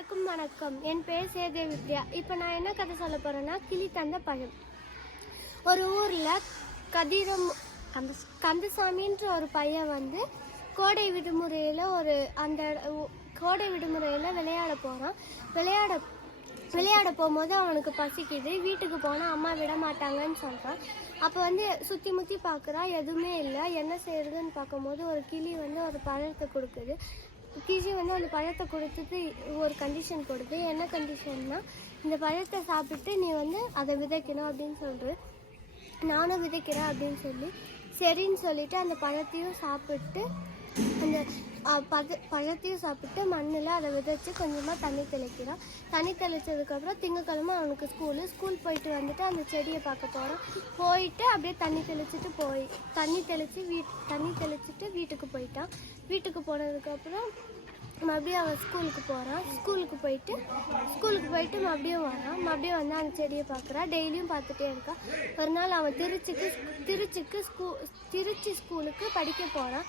எல்லாருக்கும் வணக்கம். என் பேர் சேதே வித்யா இப்போ நான் என்ன கதை சொல்ல போகிறேன்னா கிளி தந்த பழம். ஒரு ஊரில் கதிரம் கந்த கந்தசாமின்ற ஒரு பையன் வந்து கோடை விடுமுறையில் ஒரு அந்த கோடை விடுமுறையில் விளையாட போகிறான் விளையாட விளையாட போகும்போது அவனுக்கு பசிக்குது. வீட்டுக்கு போனால் அம்மா விட மாட்டாங்கன்னு சொல்கிறான் அப்போ வந்து சுற்றி முற்றி பார்க்குறான் எதுவுமே இல்லை. என்ன செய்யறதுன்னு பார்க்கும்போது ஒரு கிளி வந்து ஒரு பழத்தை கொடுக்குது. கிஜி வந்து அந்த பழத்தை கொடுத்துட்டு ஒரு கண்டிஷன் கொடுத்து. என்ன கண்டிஷன்னா இந்த பழத்தை சாப்பிட்டு நீ வந்து அதை விதைக்கணும் அப்படின்னு சொல்கிற நானும் விதைக்கிறேன் அப்படின்னு சொல்லி சரின்னு சொல்லிட்டு அந்த பழத்தையும் சாப்பிட்டு அந்த பத பழத்தையும் சாப்பிட்டு மண்ணில் அதை விதைச்சி கொஞ்சமாக தண்ணி தெளிக்கிறான். தண்ணி தெளிச்சதுக்கப்புறம் திங்கக்கிழமை அவனுக்கு ஸ்கூலு ஸ்கூல் போயிட்டு வந்துட்டு அந்த செடியை பார்க்க போகிறான் போயிட்டு அப்படியே தண்ணி தெளிச்சிட்டு போய் தண்ணி தெளித்து வீட் தண்ணி தெளிச்சிட்டு வீட்டுக்கு போயிட்டான். வீட்டுக்கு போனதுக்கப்புறம் மறுபடியும் அவன் ஸ்கூலுக்கு போகிறான் ஸ்கூலுக்கு போயிட்டு ஸ்கூலுக்கு போயிட்டு மறுபடியும் வரான் மறுபடியும் வந்து அந்த செடியை பார்க்குறான் டெய்லியும் பார்த்துட்டே இருக்கான் ஒரு நாள் அவன் திருச்சிக்கு திருச்சிக்கு ஸ்கூ திருச்சி ஸ்கூலுக்கு படிக்க போகிறான்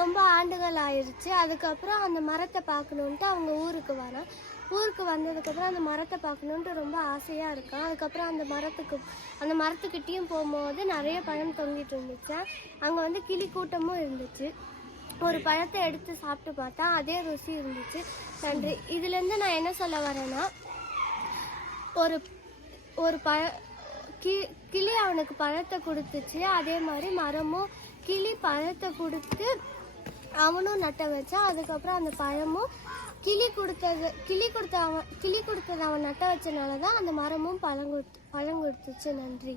ரொம்ப ஆண்டுகள் ஆயிடுச்சு அதுக்கப்புறம் அந்த மரத்தை பார்க்கணுன்ட்டு அவங்க ஊருக்கு வரான் ஊருக்கு வந்ததுக்கப்புறம் அந்த மரத்தை பார்க்கணுன்ட்டு ரொம்ப ஆசையாக இருக்கான் அதுக்கப்புறம் அந்த மரத்துக்கு அந்த மரத்துக்கிட்டேயும் போகும்போது நிறைய பழம் தொங்கிட்டு இருந்துச்சு. அங்கே வந்து கிளி கூட்டமும் இருந்துச்சு. ஒரு பழத்தை எடுத்து சாப்பிட்டு பார்த்தா அதே ருசி இருந்துச்சு. நன்றி. இதுலேருந்து நான் என்ன சொல்ல வரேன்னா ஒரு ஒரு பழ கி கிளி அவனுக்கு பழத்தை கொடுத்துச்சு. அதே மாதிரி மரமும் கிளி பழத்தை கொடுத்து அவனும் நட்ட வச்சான் அதுக்கப்புறம் அந்த பழமும் கிளி கொடுத்தது கிளி கொடுத்த அவன் கிளி கொடுத்தது அவன் நட்ட வச்சனால தான் அந்த மரமும் பழம் கொடுத்து பழம் கொடுத்துச்சு நன்றி.